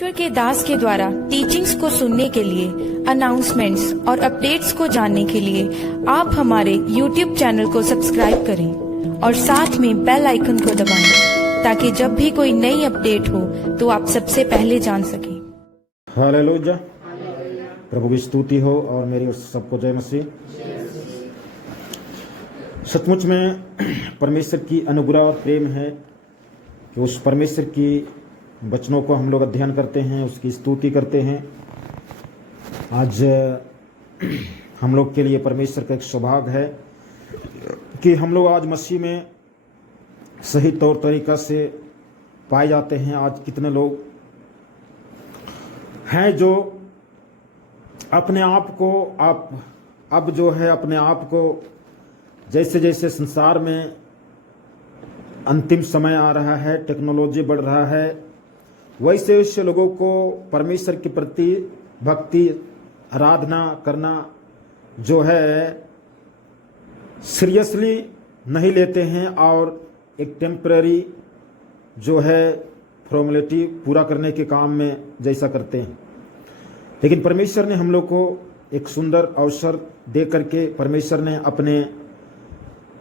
परमेश्वर के दास के द्वारा टीचिंग्स को सुनने के लिए, अनाउंसमेंट्स और अपडेट्स को जानने के लिए आप हमारे YouTube चैनल को सब्सक्राइब करें और साथ में बेल आइकन को दबाएं ताकि जब भी कोई नई अपडेट हो तो आप सबसे पहले जान सकें। हालेलुया, प्रभु की स्तुति हो और मेरी और सबको जय मसीह। सचमुच में परमेश्वर की अनुग्रह और प्रेम है कि उस परमेश्वर की वचनों को हम लोग अध्ययन करते हैं, उसकी स्तुति करते हैं। आज हम लोग के लिए परमेश्वर का एक सौभाग्य है कि हम लोग आज मसीह में सही तौर तरीका से पाए जाते हैं। आज कितने लोग हैं जो अपने आप को अब जो है अपने आप को जैसे जैसे संसार में अंतिम समय आ रहा है, टेक्नोलॉजी बढ़ रहा है, वैसे वैसे लोगों को परमेश्वर के प्रति भक्ति आराधना करना जो है सीरियसली नहीं लेते हैं और एक टेम्पररी जो है फॉर्मेलिटी पूरा करने के काम में जैसा करते हैं। लेकिन परमेश्वर ने हम लोग को एक सुंदर अवसर दे करके परमेश्वर ने अपने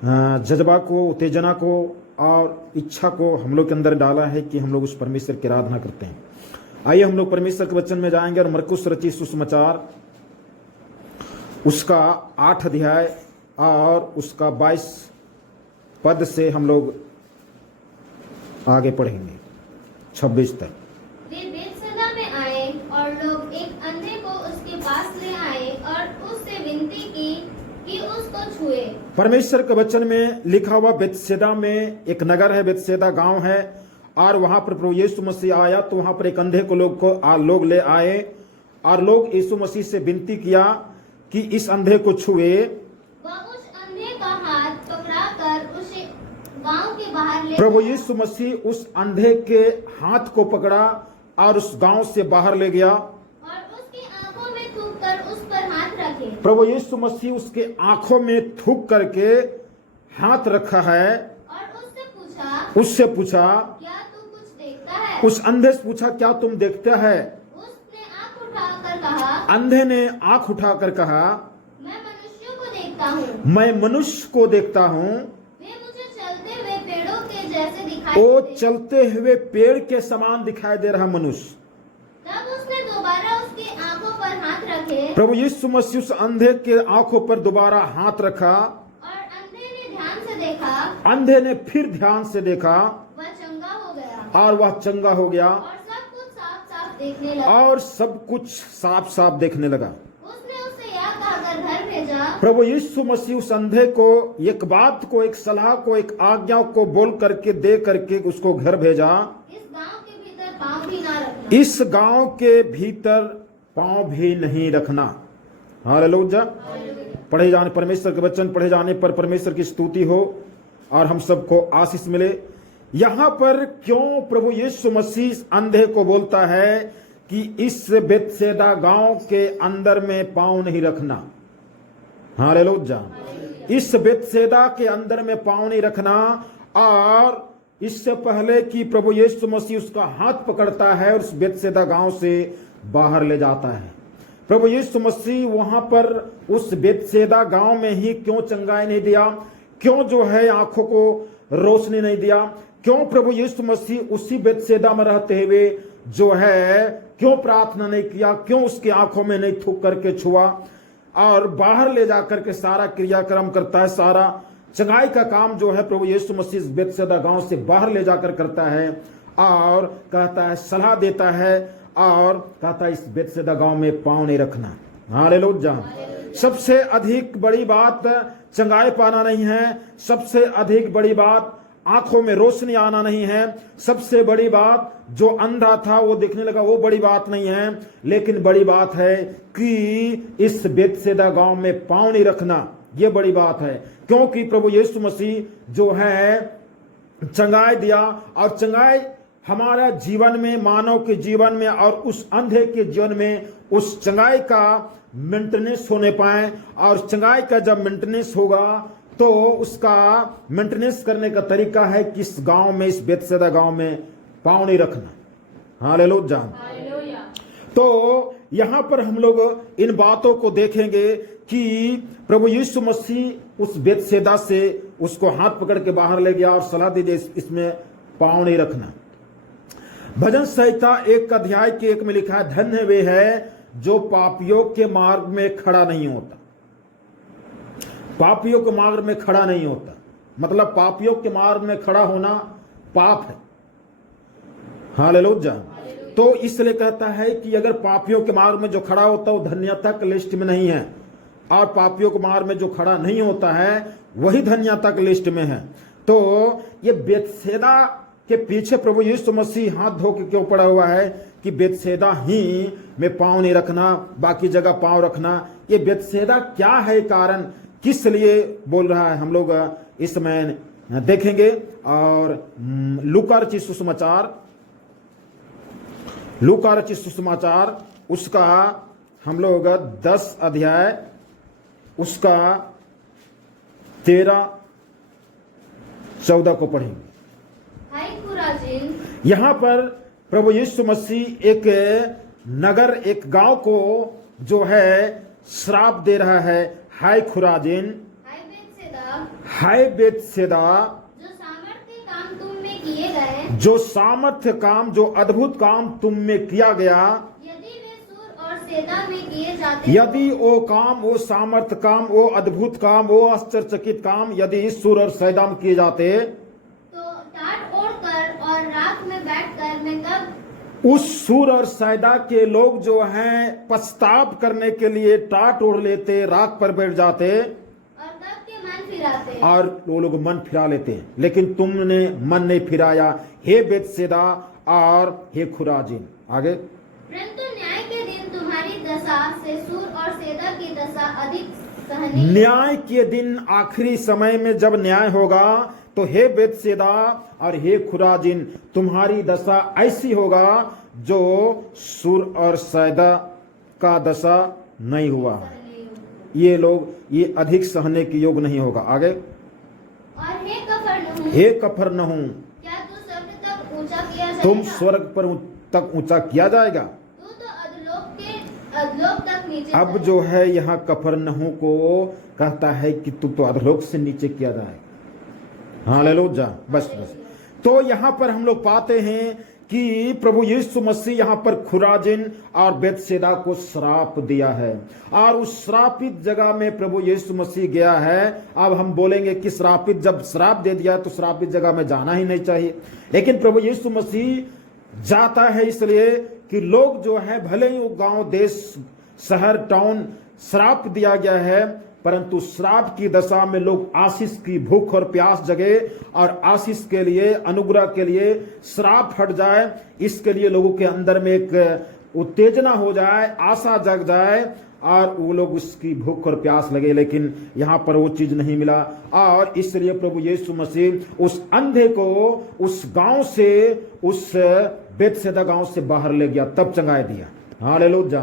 जज्बा को, उत्तेजना को और इच्छा को हम लोग के अंदर डाला है कि हम लोग उस परमेश्वर की आराधना करते हैं। आइए हम लोग परमेश्वर के वचन में जाएंगे और मरकुस रचित सुसमाचार उसका 8 अध्याय और उसका 22 पद से हम लोग आगे पढ़ेंगे 26 तक। वे बेतसैदा में आए और लोग एक अंधे को उसके पास ले आए और उससे विनती की कि उसको छुए। परमेश्वर के वचन में लिखा हुआ बेतसैदा में एक नगर है, बेतसैदा गांव है, और वहां पर प्रभु यीशु मसीह आया तो वहां पर एक अंधे को लोग ले आए और लोग यीशु मसीह से विनती किया कि इस अंधे को छुए। वह उस अंधे का हाथ पकड़ाकर उसे गांव के बाहर ले प्रभु यीशु मसीह उस अंधे के हाथ को पकड़ा और उस गांव से बाहर ले गया और उसकी आंखों में थूक कर उस पर हाथ रखे। प्रभु यीशु मसीह उसके आंखों में थूक करके हाथ रखा है और उससे पूछा क्या तू कुछ देखता है? उस अंधे से पूछा क्या तुम देखता है? उसने आंख उठाकर कहा, अंधे ने आंख उठाकर कहा, मैं मनुष्यों को देखता हूँ। मैं मनुष्य को देखता हूँ। वे मुझे चलते हुए पेड़ों के जैसे दिखाई वो देते। चलते हुए पेड़ के समान दिखाई दे रहा मनुष्य। तब उसने दोबारा उसकी आंखों पर हाथ रखे प्रभु यीशु मसीह उस अंधे के आंखों पर दोबारा हाथ रखा और अंधे ने ध्यान से देखा। अंधे ने फिर ध्यान से देखा वह चंगा हो गया और वह चंगा हो गया और सब कुछ साफ साफ देखने लगा। उसने उसे यह कहकर घर भेजा। प्रभु यीशु मसीह उस अंधे को एक बात को, एक सलाह को, एक आज्ञा को बोल करके दे करके उसको घर भेजा। इस गांव के भीतर पांव भी नहीं रखना। हालेलुया। पढ़े जाने परमेश्वर के वचन पढ़े जाने पर परमेश्वर की स्तुति हो और हम सबको आशीष मिले। यहाँ पर क्यों प्रभु यीशु मसीह अंधे को बोलता है कि इस बेतसैदा गांव के अंदर में पांव नहीं रखना। हालेलुया। इस बेतसैदा के अंदर में पांव नहीं रखना। और इससे पहले कि प्रभु यीशु मसीह उसका हाथ पकड़ता है और उस बेतसैदा गांव से बाहर ले जाता है, प्रभु यीशु मसीह वहां पर उस बेतसैदा गांव में ही क्यों चंगाई नहीं दिया? क्यों जो है आंखों को रोशनी नहीं दिया? क्यों प्रभु यीशु मसीह उसी बेतसैदा में रहते हुए जो है क्यों प्रार्थना नहीं किया? क्यों उसकी आंखों में नहीं थूक करके छुआ और बाहर ले जाकर के सारा क्रियाक्रम करता है? सारा चंगाई का काम जो है प्रभु यीशु मसीह बेतसैदा गांव से बाहर ले जाकर करता है और कहता है, सलाह देता है और कहता है इस बेतसैदा गांव में पांव नहीं रखना। हालेलुया। सबसे अधिक बड़ी बात चंगाई पाना नहीं है, सबसे अधिक बड़ी बात आंखों में रोशनी आना नहीं है, सबसे बड़ी बात जो अंधा था वो देखने लगा वो बड़ी बात नहीं है, लेकिन बड़ी बात है कि इस बेतसैदा गांव में पांव नहीं रखना। ये बड़ी बात है क्योंकि प्रभु यीशु मसीह जो है चंगाई दिया और चंगाई हमारा जीवन में, मानव के जीवन में और उस अंधे के जीवन में उस चंगाई का मेंटेनेंस होने पाए। और चंगाई का जब मेंटेनेंस होगा तो उसका मेंटेनेंस करने का तरीका है कि इस गांव में, इस बेतसैदा गांव में पांव नहीं रखना। हालेलुया। तो यहां पर हम लोग इन बातों को देखेंगे कि प्रभु यीशु मसीह उस बेतसैदा से उसको हाथ पकड़ के बाहर ले गया और सलाह दी इसमें पांव नहीं रखना। भजन संहिता 1 अध्याय के 1 में लिखा है, धन्य वे है जो पापियों के मार्ग में खड़ा नहीं होता। पापियों के मार्ग में खड़ा नहीं होता मतलब पापियों के मार्ग में खड़ा होना पाप है। हालेलुया। तो इसलिए कहता है कि अगर पापियों के मार्ग में जो खड़ा होता है वो धन्यता के लिस्ट में नहीं है, और पापियों के मार्ग में जो खड़ा नहीं होता है वही धन्यता के लिस्ट में है। तो ये बेतसैदा के पीछे प्रभु यीशु मसीह हाथ धो के क्यों पड़ा हुआ है कि बेतसैदा ही में पांव नहीं रखना, बाकी जगह पांव रखना। ये बेतसैदा क्या है, कारण किस लिए बोल रहा है, हम लोग इस समय देखेंगे। और लूका रचित सुसमाचार उसका हम लोग 10 अध्याय उसका 13-14 को पढ़ेंगे। हाय खुराजिन, यहां पर प्रभु यीशु मसीह एक नगर, एक गांव को जो है श्राप दे रहा है। हाय खुराजिन, हाय बेतसैदा, जो सामर्थ्य काम तुम में किए गए, जो सामर्थ्य काम, जो अद्भुत काम तुम में किया गया, यदि वे सूर और सैदा में किए जाते, यदि वो काम, वो सामर्थ्य काम, वो अद्भुत काम, वो आश्चर्यचकित काम यदि सूर और सैदा में किए जाते, तो टाट ओढ़कर और राख में बैठकर मैं तब उस सूर और सैदा के लोग जो हैं पछताव करने के लिए टाट ओढ़ लेते, राख पर बैठ जाते और तब के मन फिराते, और वो लोग मन फिरा लेते हैं। लेकिन तुमने मन नहीं फिराया, हे बेतसैदा और हे खुराजिन। आगे, परंतु न्याय के दिन तुम्हारी दशा से सूर और सैदा की दशा अधिक सहनीय। न्याय के दिन, आखिरी समय में जब न्याय होगा तो हे बेतसैदा और हे खुराजिन, तुम्हारी दशा ऐसी होगा जो सूर और सैदा का दशा नहीं हुआ है। ये लोग ये अधिक सहने के योग नहीं होगा। आगे, और हे कफरनहूम, क्या तू स्वर्ग तक ऊंचा किया जाएगा? तुम स्वर्ग पर तक ऊंचा किया जाएगा। तू तो अधोलोक तक नीचे अब चला। जो है यहाँ कफरनहूम को कहता है कि तू तो अधोलोक से नीचे किया जाएगा। हालेलुया। बस। तो यहाँ पर हम लोग पाते हैं कि प्रभु यीशु मसीह यहाँ पर खुराजिन और बेतसैदा को श्राप दिया है, और उस श्रापित जगह में प्रभु यीशु मसीह गया है। अब हम बोलेंगे कि श्रापित, जब श्राप दे दिया तो श्रापित जगह में जाना ही नहीं चाहिए, लेकिन प्रभु यीशु मसीह जाता है इसलिए कि लोग जो है, भले ही वो गांव, देश, शहर, टाउन श्राप दिया गया है, परंतु श्राप की दशा में लोग आशीष की भूख और प्यास जगे, और आशीष के लिए, अनुग्रह के लिए श्राप हट जाए, इसके लिए लोगों के अंदर में एक उत्तेजना हो जाए, आशा जग जाए, और वो लोग उसकी भूख और प्यास लगे। लेकिन यहाँ पर वो चीज नहीं मिला, और इसलिए प्रभु यीशु मसीह उस अंधे को उस गांव से, उस बेतसैदा गांव से बाहर ले गया, तब चंगाई दिया। हालेलुया।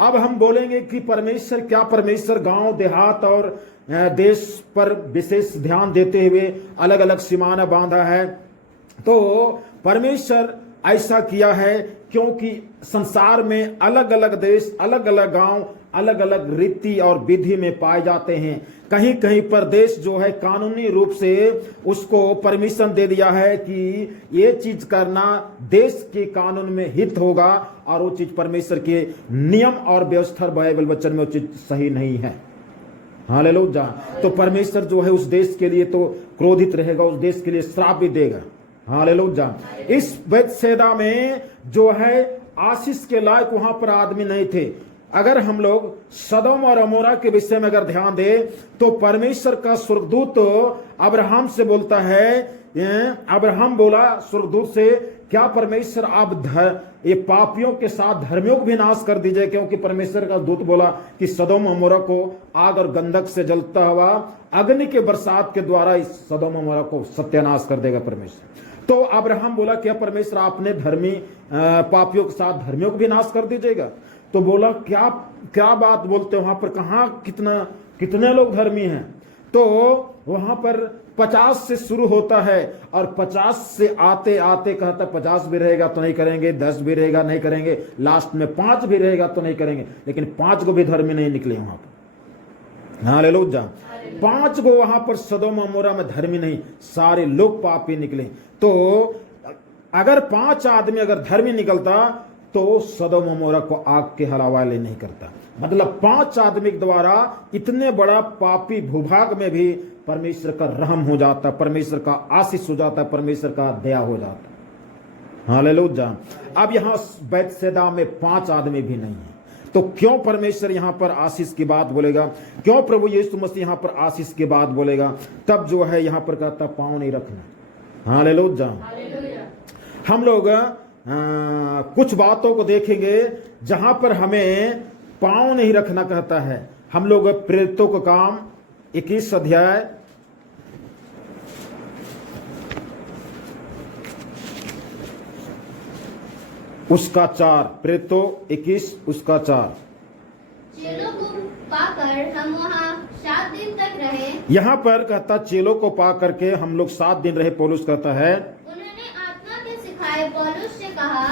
अब हम बोलेंगे कि परमेश्वर, क्या परमेश्वर गांव, देहात और देश पर विशेष ध्यान देते हुए अलग अलग सीमाना बांधा है? तो परमेश्वर ऐसा किया है क्योंकि संसार में अलग अलग देश, अलग अलग गांव, अलग अलग रीति और विधि में पाए जाते हैं। कहीं कहीं पर देश जो है कानूनी रूप से उसको परमिशन दे दिया है कि ये चीज करना देश के कानून में हित होगा, और वो चीज परमेश्वर के नियम और व्यवस्था बाइबल वचन में वो चीज सही नहीं है। हालेलुया। तो परमेश्वर जो है उस देश के लिए तो क्रोधित रहेगा, उस देश के लिए श्राप भी देगा। हालेलुया। इस बेतसैदा में जो है आशीष के लायक वहां पर आदमी नहीं थे। अगर हम लोग सदोम और अमोरा के विषय में अगर ध्यान दें तो परमेश्वर का स्वर्गदूत अब्राहम से बोलता है, अब्राहम बोला स्वर्गदूत से, क्या परमेश्वर आप ये पापियों के साथ धर्मियों को भी नाश कर दीजिए? क्योंकि परमेश्वर का दूत बोला कि सदोम अमोरा को आग और गंधक से जलता हुआ अग्नि के बरसात के द्वारा इस सदोम अमोरा को सत्यानाश कर देगा परमेश्वर। तो अब्राहम बोला, क्या परमेश्वर आपने धर्मी पापियों के साथ धर्मियों को भी नाश कर दीजिएगा? तो बोला, क्या क्या बात बोलते हो, वहां पर कहां कितने लोग धर्मी हैं? तो वहां पर 50 से शुरू होता है और 50 से आते आते कहता 50 भी रहेगा तो नहीं करेंगे, 10 भी रहेगा नहीं करेंगे, लास्ट में 5 भी रहेगा तो नहीं करेंगे। लेकिन 5 को भी धर्मी नहीं निकले वहां पर। हालेलुया। 5 को वहां पर सदोम अमोरा में धर्मी नहीं, सारे लोग पापी निकले। तो अगर 5 आदमी अगर धर्मी निकलता तो सदोम अमोरा को आग के हवाले नहीं करता। मतलब 5 आदमी के द्वारा इतने बड़ा पापी भूभाग में भी परमेश्वर का रहम हो जाता, परमेश्वर का आशीष हो जाता, परमेश्वर का दया हो जाता। हालेलुया। अब यहां बैतसैदा में 5 आदमी भी नहीं है, तो क्यों परमेश्वर यहां पर आशीष की बात बोलेगा? क्यों प्रभु यीशु मसीह यहां पर आशीष की बात बोलेगा? तब जो है यहां पर कहता पांव नहीं रखना। हालेलुया। हम लोग कुछ बातों को देखेंगे जहां पर हमें पांव नहीं रखना कहता है। हम लोग प्रेरितों का काम 21 अध्याय उसका 4, प्रेरितों 21 उसका 4। चेलों को पाकर हम वहाँ 7 दिन तक रहे। यहां पर कहता चेलों को पा करके हम लोग 7 दिन रहे। पौलुस कहता है उन्होंने आत्मा के सिखाए पौलुस से कहा,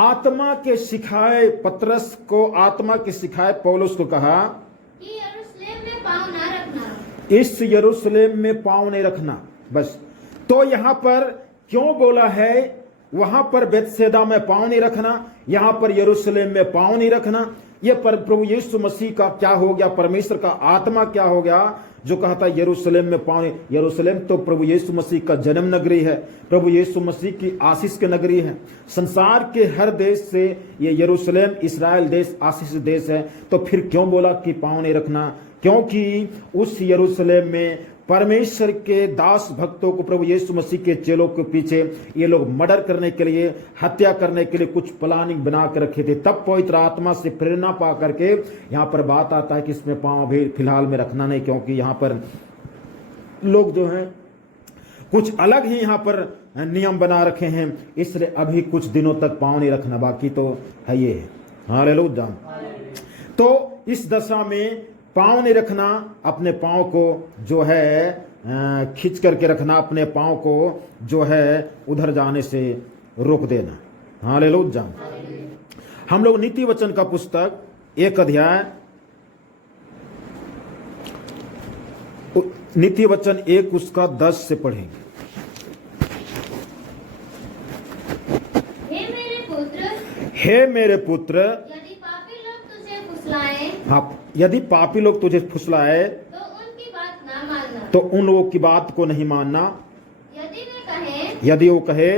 आत्मा के सिखाए पतरस को, आत्मा के सिखाए पौलुस को कहा कि यरूशलेम में पाँव ना रखना। इस यरूशलेम में पांव नहीं रखना। बस। तो यहां पर क्यों बोला है? वहां पर बैतसैदा में पांव नहीं रखना, यहां पर यरूशलेम में पांव नहीं रखना। यह पर प्रभु यीशु मसीह का क्या हो गया? परमेश्वर का आत्मा क्या हो गया जो कहता यरूशलेम में पांव नहीं? यरूशलेम तो प्रभु यीशु मसीह का जन्म नगरी है, प्रभु यीशु मसीह की आशीष की नगरी है। संसार के हर देश से ये यरूशलेम इस्राएल देश आशीष देश है। तो फिर क्यों बोला कि पांव नहीं रखना? क्योंकि उस यरूशलेम में परमेश्वर के दास भक्तों को, प्रभु यीशु मसीह के चेलों के पीछे ये लोग मर्डर करने के लिए, हत्या करने के लिए कुछ प्लानिंग बना कर रखे थे। तब पवित्र आत्मा से प्रेरणा पा करके यहाँ पर बात आता है कि इसमें पांव अभी फिलहाल में रखना नहीं, क्योंकि यहाँ पर लोग जो हैं कुछ अलग ही यहाँ पर नियम बना रखे हैं, इसलिए अभी कुछ दिनों तक पांव नहीं रखना, बाकी तो है ये है। हालेलुया। तो इस दशा में पांव नहीं रखना, अपने पांव को जो है खींच करके रखना, अपने पांव को जो है उधर जाने से रोक देना। हालेलुया। हम लोग नीति वचन का पुस्तक 1 अध्याय, नीति वचन 1 उसका 10 से पढ़ेंगे। हे मेरे पुत्र, यदि पापी लोग तुझे फुसलाएं, हाँ, यदि पापी लोग तुझे फुसलाए तो उनकी बात ना मानना। तो उन लोगों की बात को नहीं मानना। यदि वो कहे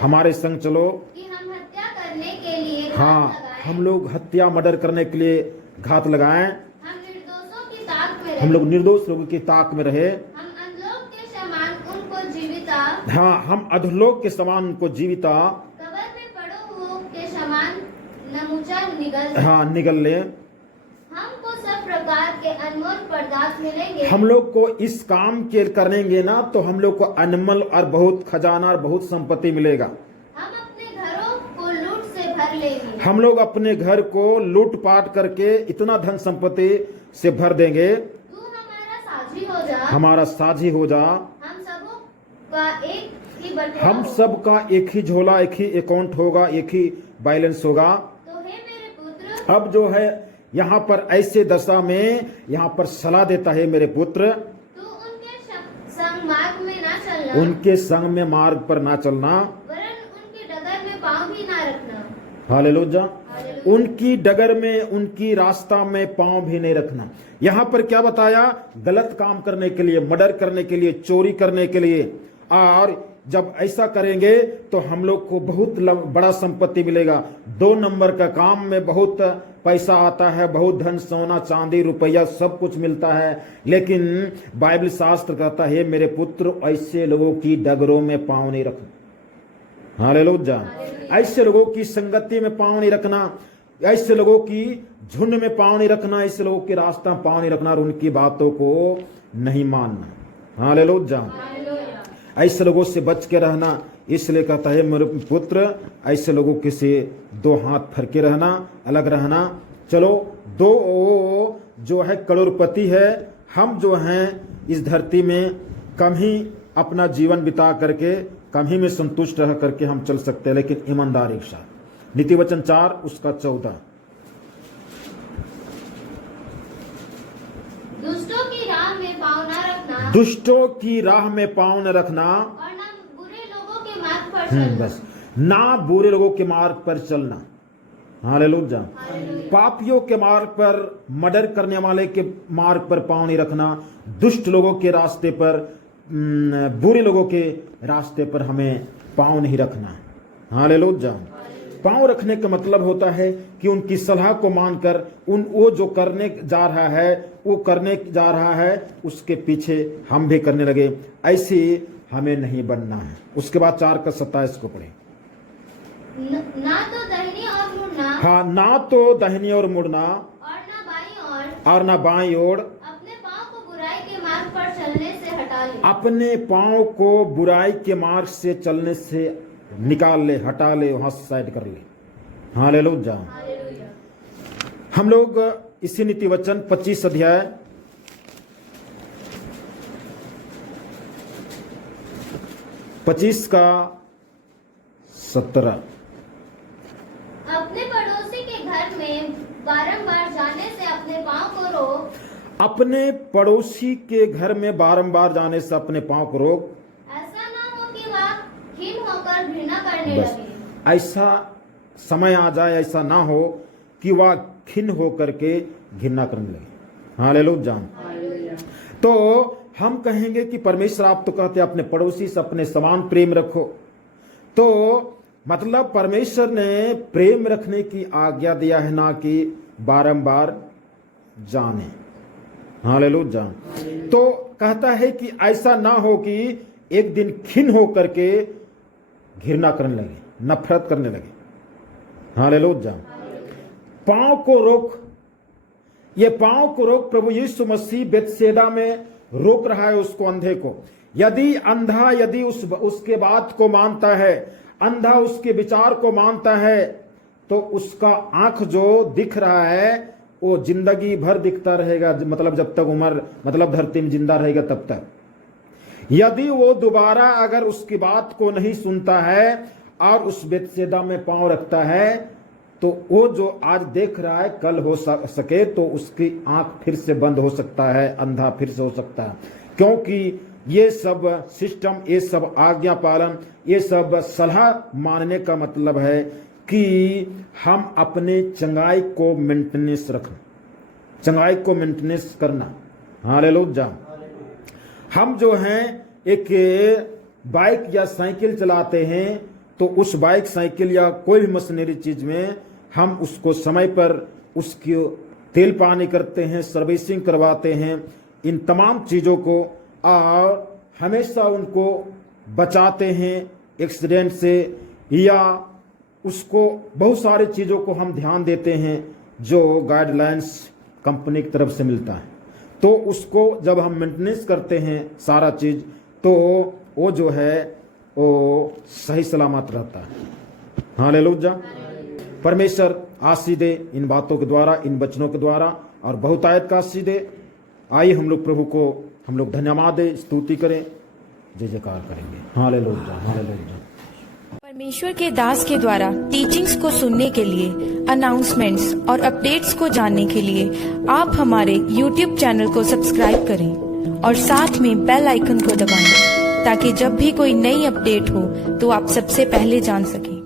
हमारे संग चलो कि हम हत्या करने के लिए हाँ, घात लगाएं, हम लोग हत्या मर्डर करने के लिए घात लगाएं, हम निर्दोषों की ताक में हम रहे, लोग निर्दोष लोगों की ताक में रहे, हम अधलोक के समान उनको जीविता, हाँ, हम अधोलोक के समान उनको जीविता, कब्र में पड़ो हुओं के समान नमूचा निगल, हाँ, निगल ले। हमको सब प्रकार के अनमोल पदार्थ मिलेंगे। हम लोग को इस काम के करेंगे ना तो हम लोग को अनमोल और बहुत खजाना और बहुत संपत्ति मिलेगा। हम अपने घरों को लूट से भर लेंगे। हम लोग अपने घर को लूट पाट करके इतना धन संपत्ति से भर देंगे। तू हमारा साझी हो जा, हमारा साझी हो जा। हम सबों का एक ही बटुआ हम हो। सब का एक ही झोला, एक ही अकाउंट होगा, एक ही बैलेंस होगा। तो हे मेरे पुत्र, अब जो है यहाँ पर ऐसे दशा में यहाँ पर सलाह देता है, मेरे पुत्र तू उनके संग मार्ग में ना चलना, उनके संग में मार्ग पर ना चलना, वरन उनकी डगर में पाँव भी ना रखना। हालेलुया। उनकी डगर में, उनकी रास्ता में पांव भी नहीं रखना। यहाँ पर क्या बताया? गलत काम करने के लिए, मर्डर करने के लिए, चोरी करने के लिए। और जब ऐसा करेंगे तो हम लोग को बहुत बड़ा संपत्ति मिलेगा। 2 नंबर का काम में बहुत पैसा आता है, बहुत धन, सोना चांदी रुपया सब कुछ मिलता है। लेकिन बाइबल शास्त्र कहता है मेरे पुत्र ऐसे लोगों की डगरों में पांव नहीं रखना। हालेलुया। ऐसे लोगों की संगति में पांव नहीं रखना, ऐसे लोगों की झुंड में पांव नहीं रखना, ऐसे लोगों के रास्ता में पांव नहीं रखना और उनकी बातों को नहीं मानना। हालेलुया। ऐसे लोगों से बच के रहना। इसलिए कहता है मेरे पुत्र ऐसे लोगों के से 2 हाथ फरके रहना, अलग रहना। चलो 2 जो है करोड़पति है, हम जो हैं इस धरती में कम ही अपना जीवन बिता करके कम ही में संतुष्ट रह करके हम चल सकते हैं, लेकिन ईमानदार एक साथ। नीति वचन 4 उसका 14। दुष्टों की राह में पाँव न रखना दुष्टों की राह में पाँव न रखना और न बुरे लोगों के मार्ग पर चलना। बस ना बुरे लोगों के मार्ग पर चलना। हालेलुया। पापियों के मार्ग पर, मर्डर करने वाले के मार्ग पर पाँव नहीं रखना। दुष्ट लोगों के रास्ते पर, बुरे लोगों के रास्ते पर हमें पाँव नहीं रखना। हालेलुया। पाँव रखने का मतलब होता है कि उनकी सलाह को मानकर वो जो करने जा रहा है, वो करने जा रहा है, उसके पीछे हम भी करने लगे। ऐसे हमें नहीं बनना है। उसके बाद 4 का 27 को पढ़े। ना तो दाहिनी और मुड़ना हाँ, ना तो दाहिनी ओर मुड़ना और न बाईं ओर अपने पाँव को बुराई के मार्ग पर चलने से हटा ले। अपने पाँव को बुराई के मार्ग से चलने से निकाल ले, हटा ले, वहां साइड कर ले। हालेलुया। हम लोग इसी नीति वचन 25 अध्याय 25 का 17। अपने पड़ोसी के घर में बारंबार जाने से अपने पाँव को रोक। अपने पड़ोसी के घर में बारंबार जाने से अपने पाँव को रोक। ऐसा ना हो कि वह खिन्न होकर घृणा करने बस लगे। ऐसा समय आ जाए, ऐसा ना हो कि वह खिन्न होकर के घृणा करने लगे। हालेलुया। तो हम कहेंगे कि परमेश्वर, आप तो कहते हैं अपने पड़ोसी से अपने समान प्रेम रखो। तो मतलब परमेश्वर ने प्रेम रखने की आज्ञा दिया है, ना कि बारंबार जाने। हालेलुया। तो कहता है कि ऐसा ना हो कि एक दिन खिन्न हो करके घृणा करने लगे, नफरत करने लगे। हालेलुया। पांव को रोक। ये पांव को रोक प्रभु यीशु मसीह बेतसेदा में रोक रहा है उसको, अंधे को। यदि अंधा उसके बात को मानता है, अंधा उसके विचार को मानता है, तो उसका आंख जो दिख रहा है वो जिंदगी भर दिखता रहेगा, मतलब जब तक उम्र, मतलब धरती में जिंदा रहेगा तब तक। यदि वो दोबारा अगर उसकी बात को नहीं सुनता है और उस बेतसेदा में पांव रखता है, तो वो जो आज देख रहा है कल हो सके तो उसकी आंख फिर से बंद हो सकता है, अंधा फिर से हो सकता है। क्योंकि ये सब सिस्टम, ये सब आज्ञा पालन, ये सब सलाह मानने का मतलब है कि हम अपने चंगाई को मेंटेनेंस रखना, चंगाई को मेंटेनेंस करना। हालेलुया। हम जो हैं एक बाइक या साइकिल चलाते हैं, तो उस बाइक, साइकिल या कोई भी मशीनरी चीज में हम उसको समय पर उसकी तेल पानी करते हैं, सर्विसिंग करवाते हैं, इन तमाम चीजों को, और हमेशा उनको बचाते हैं एक्सीडेंट से, या उसको बहुत सारी चीजों को हम ध्यान देते हैं जो गाइडलाइंस कंपनी की तरफ से मिलता है। तो उसको जब हम मेंटेनेंस करते हैं सारा चीज, तो वो जो है वो सही सलामत रहता है। हालेलुया। परमेश्वर आशीष दे इन बातों के द्वारा, इन वचनों के द्वारा, और बहुतायत का आशीष दे। आइए हम लोग प्रभु को हम लोग धन्यवाद दे, स्तुति करें, जय जयकार करेंगे। हालेलुया। हालेलुया। परमेश्वर के दास के द्वारा टीचिंग्स को सुनने के लिए, अनाउंसमेंट्स और अपडेट्स को जानने के लिए आप हमारे YouTube चैनल को सब्सक्राइब करें और साथ में बेल आइकन को दबाएं, ताकि जब भी कोई नई अपडेट हो तो आप सबसे पहले जान सकें।